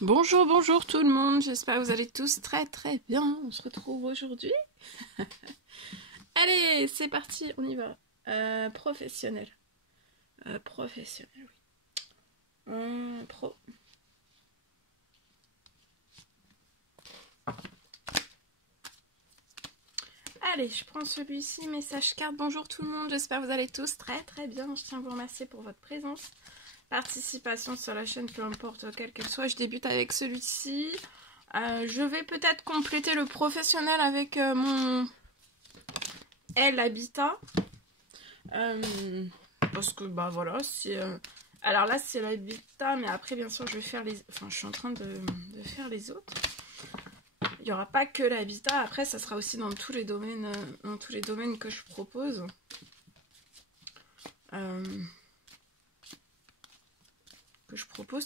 Bonjour, bonjour tout le monde, j'espère que vous allez tous très très bien. On se retrouve aujourd'hui. Allez, c'est parti, on y va. Professionnel. Professionnel, oui. Pro. Allez, je prends celui-ci, message carte. Bonjour tout le monde, j'espère que vous allez tous très très bien. Je tiens à vous remercier pour votre présence. Participation sur la chaîne, peu importe quelle qu'elle soit. Je débute avec celui-ci. Je vais peut-être compléter le professionnel avec mon L Habitat. Parce que bah voilà, c'est alors là c'est l'habitat, mais après bien sûr je vais faire les, enfin je suis en train de faire les autres. Il n'y aura pas que l'habitat, après ça sera aussi dans tous les domaines que je propose.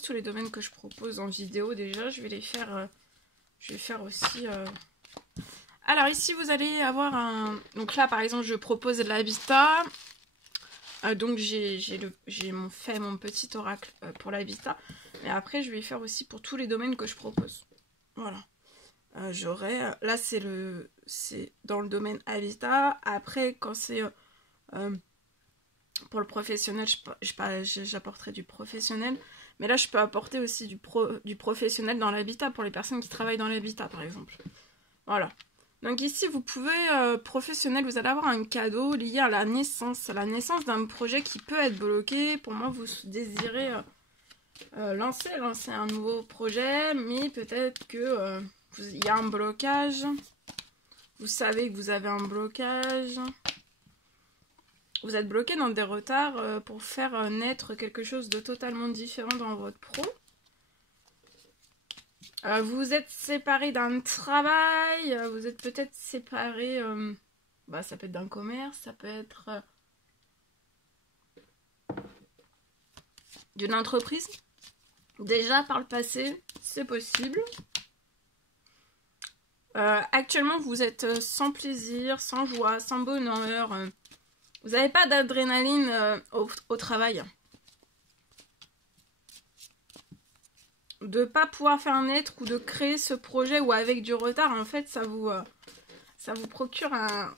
Tous les domaines que je propose en vidéo déjà, je vais les faire, je vais faire aussi. Alors ici vous allez avoir un, donc là par exemple je propose de l'habitat. Donc j'ai fait mon petit oracle pour l'habitat. Mais après je vais faire aussi pour tous les domaines que je propose. Voilà. J'aurai... là c'est dans le domaine habitat. Après quand c'est pour le professionnel, j'apporterai du professionnel. Mais là je peux apporter aussi du professionnel dans l'habitat pour les personnes qui travaillent dans l'habitat par exemple. Voilà. Donc ici, vous pouvez, professionnel, vous allez avoir un cadeau lié à la naissance d'un projet qui peut être bloqué. Pour moi, vous désirez lancer un nouveau projet, mais peut-être que il y a un blocage. Vous savez que vous avez un blocage. Vous êtes bloqué dans des retards pour faire naître quelque chose de totalement différent dans votre pro. Vous vous êtes séparé d'un travail, vous êtes peut-être séparé, ça peut être d'un commerce, ça peut être d'une entreprise. Déjà par le passé, c'est possible. Actuellement, vous êtes sans plaisir, sans joie, sans bonheur. Vous n'avez pas d'adrénaline au travail. De pas pouvoir faire naître ou de créer ce projet ou avec du retard, en fait, ça vous procure un...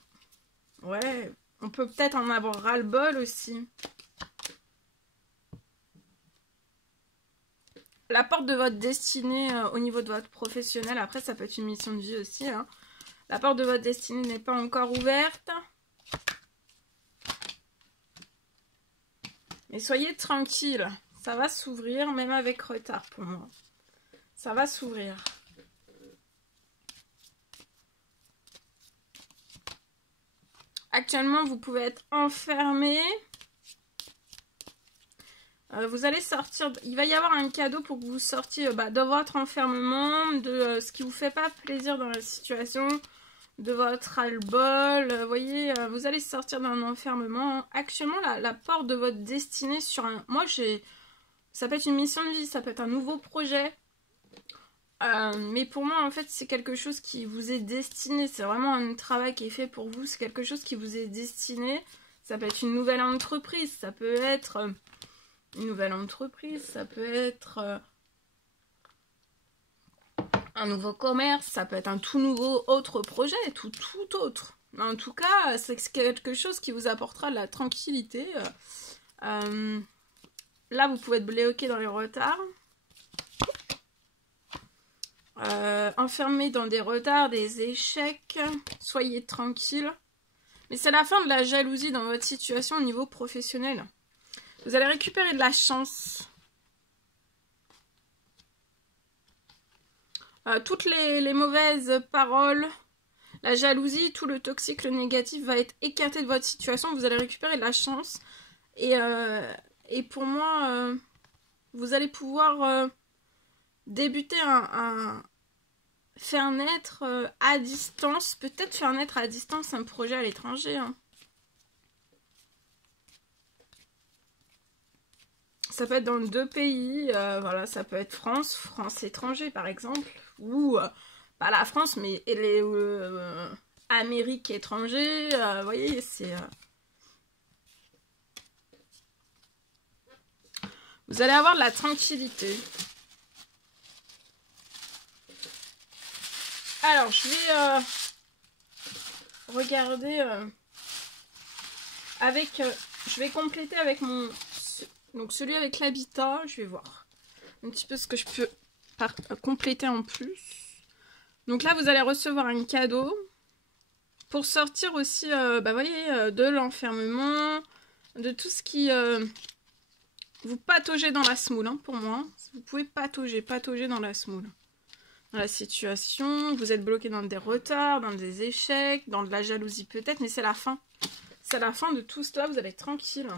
Ouais, on peut peut-être en avoir ras-le-bol aussi. La porte de votre destinée au niveau de votre professionnel, après ça peut être une mission de vie aussi. Hein. La porte de votre destinée n'est pas encore ouverte. Mais soyez tranquille, ça va s'ouvrir, même avec retard pour moi. Ça va s'ouvrir. Actuellement, vous pouvez être enfermé. Vous allez sortir, il va y avoir un cadeau pour que vous sortiez de votre enfermement, de ce qui vous fait pas plaisir dans la situation, de votre ras-le-bol. Vous voyez, vous allez sortir d'un enfermement. Actuellement, la porte de votre destinée sur un... ça peut être une mission de vie, ça peut être un nouveau projet. Mais pour moi, en fait, c'est quelque chose qui vous est destiné. C'est vraiment un travail qui est fait pour vous. C'est quelque chose qui vous est destiné. Ça peut être une nouvelle entreprise. Ça peut être une nouvelle entreprise. Ça peut être un nouveau commerce. Ça peut être un tout nouveau autre projet. Tout autre. Mais en tout cas, c'est quelque chose qui vous apportera de la tranquillité. Là, vous pouvez être bloqué dans les retards. Enfermé dans des retards, des échecs, soyez tranquille. Mais c'est la fin de la jalousie dans votre situation au niveau professionnel. Vous allez récupérer de la chance. Toutes les mauvaises paroles, la jalousie, tout le toxique, le négatif va être écarté de votre situation. Vous allez récupérer de la chance. Et pour moi, vous allez pouvoir... débuter faire naître à distance, peut-être faire naître à distance un projet à l'étranger. Hein. Ça peut être dans 2 pays, voilà, ça peut être France étranger par exemple, ou pas la France, mais les Amérique étranger, vous voyez, c'est... Vous allez avoir de la tranquillité. Alors, je vais regarder avec... je vais compléter avec mon... Donc, celui avec l'habitat, je vais voir un petit peu ce que je peux compléter en plus. Donc là, vous allez recevoir un cadeau pour sortir aussi, bah, voyez, de l'enfermement, de tout ce qui... vous pataugez dans la semoule, hein, pour moi. Vous pouvez patauger dans la semoule. Dans la situation, vous êtes bloqué dans des retards, dans des échecs, dans de la jalousie peut-être, mais c'est la fin. C'est la fin de tout cela, vous allez être tranquille.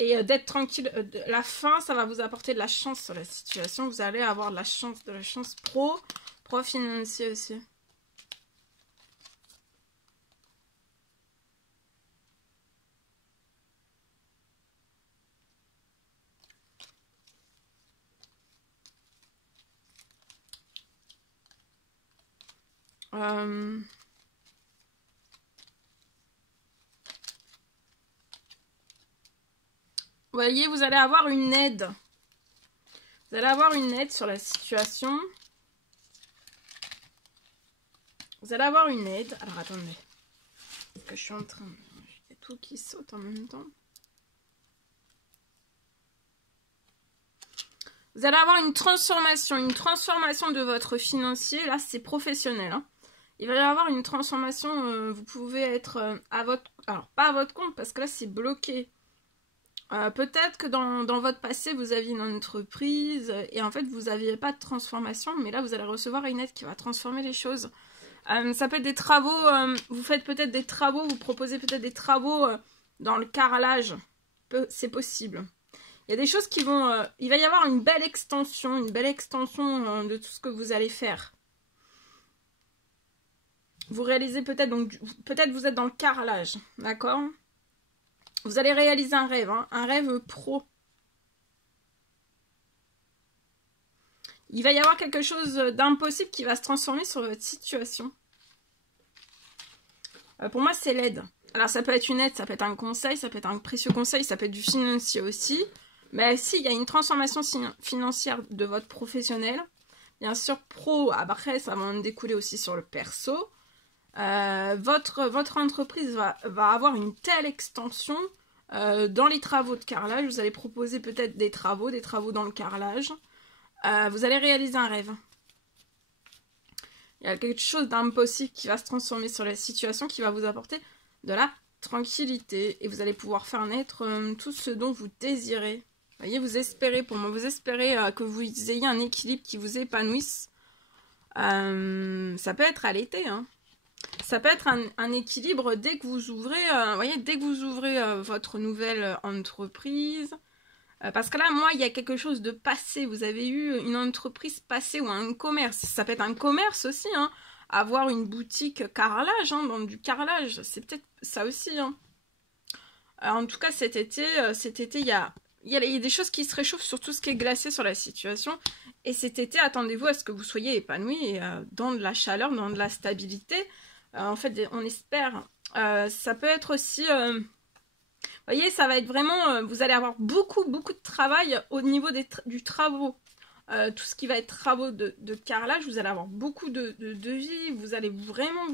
Et d'être tranquille, la fin, ça va vous apporter de la chance sur la situation. Vous allez avoir de la chance pro financier aussi. Vous voyez, vous allez avoir une aide. Vous allez avoir une aide sur la situation. Vous allez avoir une aide. Alors, attendez. Parce que je suis en train... Il y a tout qui saute en même temps. Vous allez avoir une transformation de votre financier. Là, c'est professionnel, hein. Il va y avoir une transformation. Vous pouvez être à votre... Alors, pas à votre compte, parce que là, c'est bloqué. Peut-être que dans votre passé, vous aviez une entreprise et en fait, vous n'aviez pas de transformation, mais là, vous allez recevoir une aide qui va transformer les choses. Ça peut être des travaux, vous faites peut-être des travaux, vous proposez peut-être des travaux dans le carrelage. C'est possible. Il y a des choses qui vont... il va y avoir une belle extension de tout ce que vous allez faire. Vous réalisez peut-être, donc peut-être vous êtes dans le carrelage, d'accord ? Vous allez réaliser un rêve, hein, un rêve pro. Il va y avoir quelque chose d'impossible qui va se transformer sur votre situation. Pour moi, c'est l'aide. Alors, ça peut être une aide, ça peut être un conseil, ça peut être un précieux conseil, ça peut être du financier aussi. Mais s'il y a une transformation financière de votre professionnel, bien sûr, pro, après, ça va en découler aussi sur le perso. Votre entreprise va avoir une telle extension dans les travaux de carrelage. Vous allez proposer peut-être des travaux dans le carrelage. Vous allez réaliser un rêve. Il y a quelque chose d'impossible qui va se transformer sur la situation, qui va vous apporter de la tranquillité. Et vous allez pouvoir faire naître tout ce dont vous désirez. Vous voyez, vous espérez, pour moi, vous espérez que vous ayez un équilibre qui vous épanouisse. Ça peut être à l'été, hein. Ça peut être un équilibre dès que vous ouvrez, voyez, dès que vous ouvrez votre nouvelle entreprise. Parce que là, moi, il y a quelque chose de passé. Vous avez eu une entreprise passée ou un commerce. Ça peut être un commerce aussi, hein. Avoir une boutique carrelage, hein, dans du carrelage. C'est peut-être ça aussi, hein. En tout cas, cet été, il y a des choses qui se réchauffent sur tout ce qui est glacé sur la situation. Et cet été, attendez-vous à ce que vous soyez épanoui dans de la chaleur, dans de la stabilité. En fait, on espère. Ça peut être aussi... vous voyez, ça va être vraiment... vous allez avoir beaucoup de travail au niveau du travaux. Tout ce qui va être travaux de carrelage, vous allez avoir beaucoup de vie. Vous allez vraiment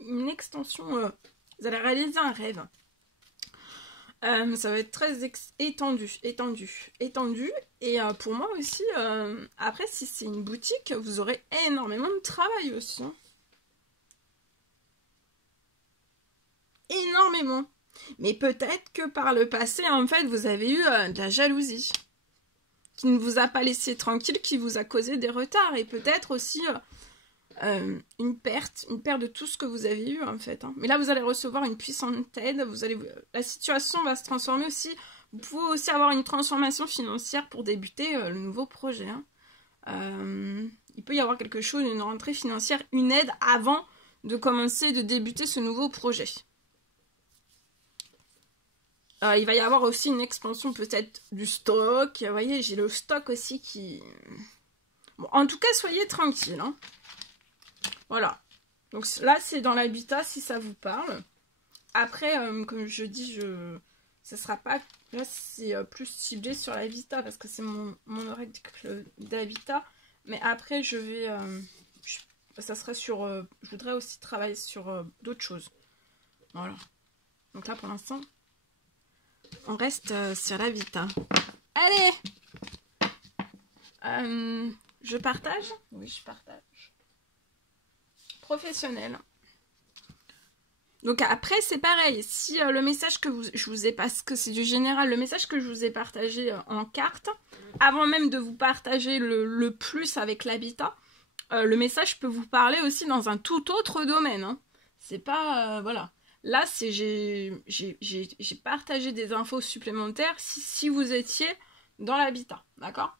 une extension... vous allez réaliser un rêve. Ça va être très étendu. Et pour moi aussi, après, si c'est une boutique, vous aurez énormément de travail aussi. Hein. Énormément. Mais peut-être que par le passé, en fait, vous avez eu de la jalousie qui ne vous a pas laissé tranquille, qui vous a causé des retards. Et peut-être aussi une perte de tout ce que vous avez eu, en fait. Hein. Mais là, vous allez recevoir une puissante aide. La situation va se transformer aussi. Vous pouvez aussi avoir une transformation financière pour débuter le nouveau projet. Hein. Il peut y avoir quelque chose, une rentrée financière, une aide avant de commencer, de débuter ce nouveau projet. Il va y avoir aussi une expansion peut-être du stock. Vous voyez, j'ai le stock aussi qui... Bon, en tout cas, soyez tranquille. Hein. Voilà. Donc là, c'est dans l'habitat, si ça vous parle. Après, comme je dis, ça sera pas... Là, c'est plus ciblé sur l'habitat parce que c'est mon oracle d'habitat. Mais après, je Ça serait sur... je voudrais aussi travailler sur d'autres choses. Voilà. Donc là, pour l'instant, on reste sur l'habitat. Allez, je partage? Oui, je partage. Professionnel. Donc après, c'est pareil. Si le message que je vous ai... Parce que c'est du général. Le message que je vous ai partagé en carte, avant même de vous partager le plus avec l'habitat, le message peut vous parler aussi dans un tout autre domaine. Hein. C'est pas... voilà. Là, j'ai partagé des infos supplémentaires si vous étiez dans l'habitat. D'accord?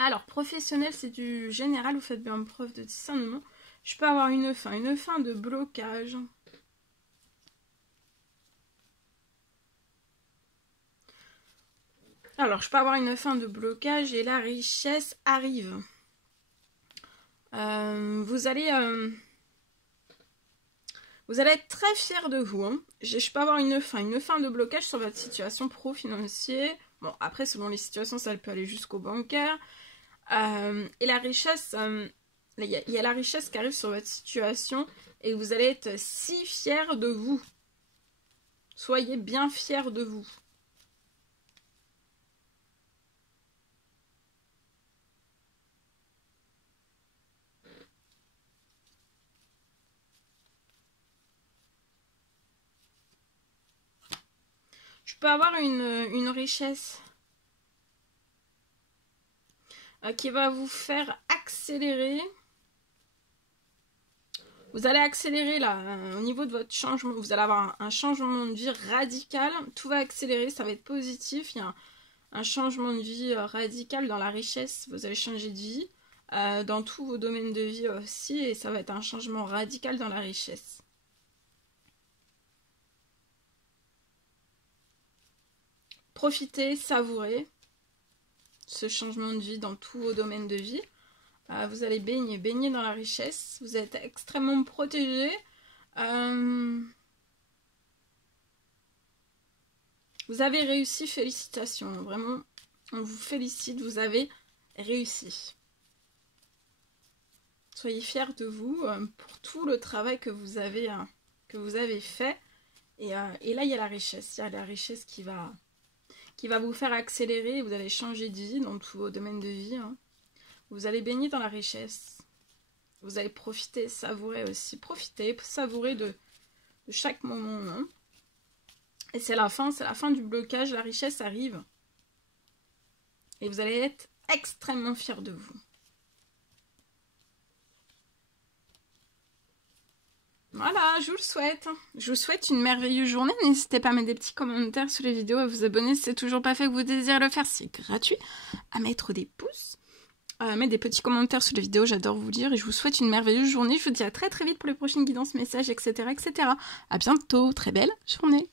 Alors, professionnel, c'est du général. Vous faites bien preuve de discernement. Je peux avoir une fin de blocage. Alors, je peux avoir une fin de blocage et la richesse arrive. Vous allez être très fiers de vous. Hein. Je peux avoir une fin de blocage sur votre situation pro-financière. Bon, après, selon les situations, ça peut aller jusqu'au bancaire. Et la richesse, il y a la richesse qui arrive sur votre situation et vous allez être si fiers de vous. Soyez bien fiers de vous. Je peux avoir une richesse qui va vous faire accélérer. Vous allez accélérer là, au niveau de votre changement. Vous allez avoir un changement de vie radical. Tout va accélérer, ça va être positif. Il y a un changement de vie radical dans la richesse. Vous allez changer de vie dans tous vos domaines de vie aussi. Et ça va être un changement radical dans la richesse. Profitez, savourez ce changement de vie dans tous vos domaines de vie. Vous allez baigner dans la richesse. Vous êtes extrêmement protégé. Vous avez réussi, félicitations. Vraiment, on vous félicite, vous avez réussi. Soyez fiers de vous pour tout le travail que vous avez fait. Et là, il y a la richesse. Il y a la richesse qui va vous faire accélérer. Vous allez changer de vie dans tous vos domaines de vie. Hein. Vous allez baigner dans la richesse. Vous allez profiter, savourer aussi. Profiter, savourer de chaque moment. Hein. Et c'est la fin du blocage. La richesse arrive. Et vous allez être extrêmement fiers de vous. Voilà, je vous le souhaite. Je vous souhaite une merveilleuse journée. N'hésitez pas à mettre des petits commentaires sous les vidéos, à vous abonner si c'est toujours pas fait, que vous désirez le faire, c'est gratuit. À mettre des pouces, à mettre des petits commentaires sous les vidéos, j'adore vous lire. Et je vous souhaite une merveilleuse journée. Je vous dis à très très vite pour les prochaines guidances, messages, etc. etc. À bientôt, très belle journée.